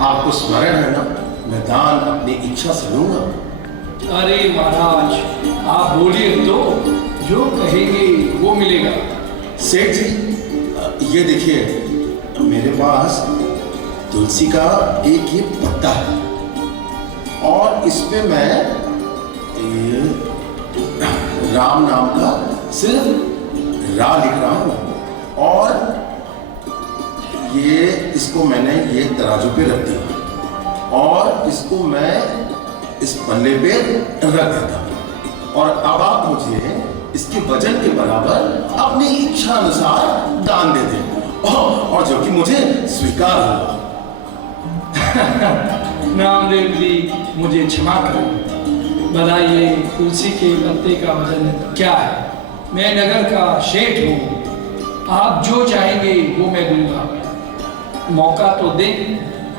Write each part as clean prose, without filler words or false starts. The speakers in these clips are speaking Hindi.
आपको स्मरण है ना, मैं दान अपनी इच्छा से लूंगा। अरे महाराज, आप बोलिए तो, जो कहेंगे वो मिलेगा। सेठ जी, ये देखिए, मेरे पास तुलसी का एक ये पत्ता है और इस पे मैं राम नाम का सिर्फ रा लिख रहा हूं और ये इसको मैंने ये तराजू पे रख दिया और इसको मैं इस पल्ले पे रख देता हूं और अब आप मुझे इसके वजन के बराबर अपनी इच्छा अनुसार दान दे दें और जो कि मुझे स्वीकार होगा। नामदेव जी, मुझे क्षमा करें, बताइए तुलसी के पत्ते का वजन क्या है? मैं नगर का शेठ हूँ, आप जो चाहेंगे वो मैं दूंगा, मौका तो दें।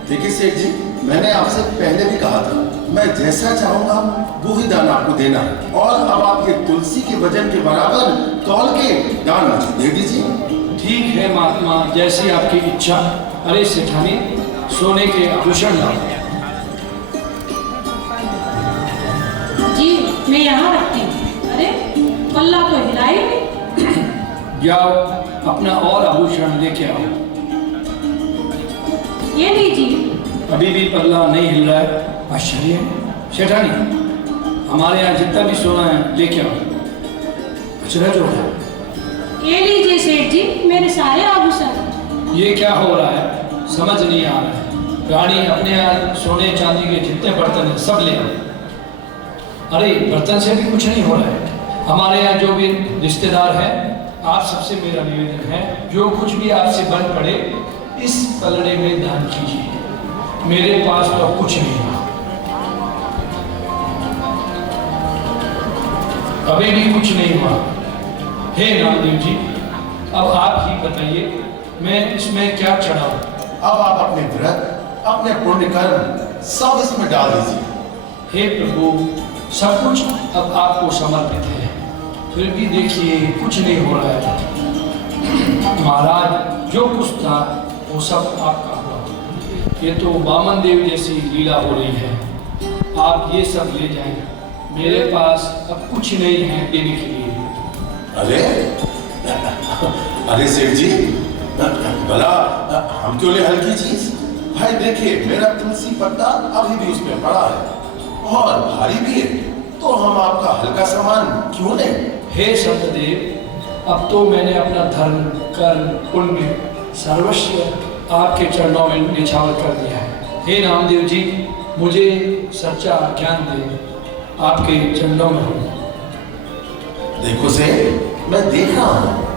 देखिए सेठ जी, मैंने आपसे पहले भी कहा था, मैं जैसा चाहूंगा वो ही दान आपको देना और अब आप ये तुलसी के वजन के बराबर तौल के दान मुझे दे दीजिए। ठीक है महात्मा, जैसी आपकी इच्छा। अरे सेठानी, सोने के आभूषण लाओ। जी, मैं यहाँ रखती हूँ। अरे पल्ला तो हिला ही नहीं। जाओ अपना और आभूषण लेके आओ। ये लीजिए। अभी भी पल्ला नहीं हिल रहा है, आश्चर्य है। सेठानी, हमारे यहाँ जितना भी सोना है लेके आओ। अचरज हो रहा है। ये लीजिए सेठ जी, मेरे सारे आभूषण। ये क्या हो रहा है, समझ नहीं आ रहा है। रानी, अपने यहाँ सोने चांदी के जितने बर्तन हैं सब ले आओ। अरे बर्तन से भी कुछ नहीं हो रहा है। हमारे यहाँ जो भी रिश्तेदार हैं, आप सबसे मेरा निवेदन है, जो कुछ भी आपसे बन पड़े इस पलड़े में दान कीजिए। मेरे पास तो कुछ नहीं है, अभी भी कुछ नहीं हुआ। हे नामदेव जी, अब आप ही बताइए, मैं इसमें क्या चढ़ाऊं? अब आप अपने व्रत, अपने पुण्य कर्म सब इसमें डाल दीजिए। हे प्रभु, सब कुछ अब आपको समर्पित है, फिर भी देखिए कुछ नहीं हो रहा है। महाराज, जो कुछ था वो सब आपका हुआ। ये तो वामन देव जैसी लीला हो रही है। आप ये सब ले जाएं, मेरे पास अब कुछ नहीं है देने के लिए। अरे अरे सेठ जी, भला हम क्यों ले हल्की चीज? भाई देखिए, मेरा तुलसी पत्ता अभी भी उसमें पड़ा है और भारी भी है, तो हम आपका हल्का सामान क्यों लें? हे सत्यदेव, अब तो मैंने अपना धर्म, कर्म, पुण्य सर्वस्व आपके चरणों में निछावर कर दिया है। हे नामदेव जी, मुझे सच्चा ज्ञान दे, आपके चरणों में हूँ। देखो से, मैं देख रहा हूँ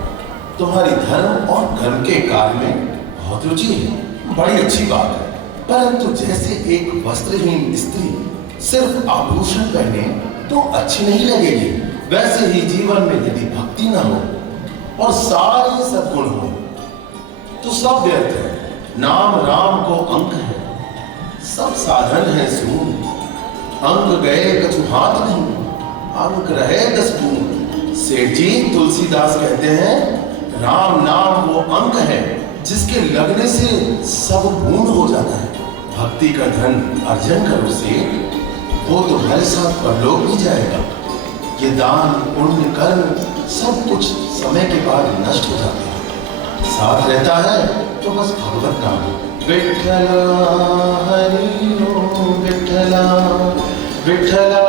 तुम्हारी धर्म और कर्म के कार्य में बहुत रुचि है, बड़ी अच्छी बात है। परंतु जैसे एक वस्त्रहीन स्त्री सिर्फ आभूषण पहने तो अच्छी नहीं लगेगी, वैसे ही जीवन में यदि भक्ति न हो और सारे सद्गुण हो तो सब व्यर्थ है। नाम राम को अंक है, सब साधन है सून। अंग गए कछु हाथ नहीं, अंक रहे 10 गुण। सेठ जी, तुलसीदास कहते हैं, राम नाम वो अंक है जिसके लगने से सब गुण हो जाता है। भक्ति का धन अर्जन करो से, वो तुम्हारे साथ परलोक भी जाएगा। ये दान, पुण्य, कर्म सब कुछ समय के बाद नष्ट हो जाते हैं, साथ रहता है तो बस भगवत नाम। विठ्ठला हरि ओम, विठ्ठला विठ्ठला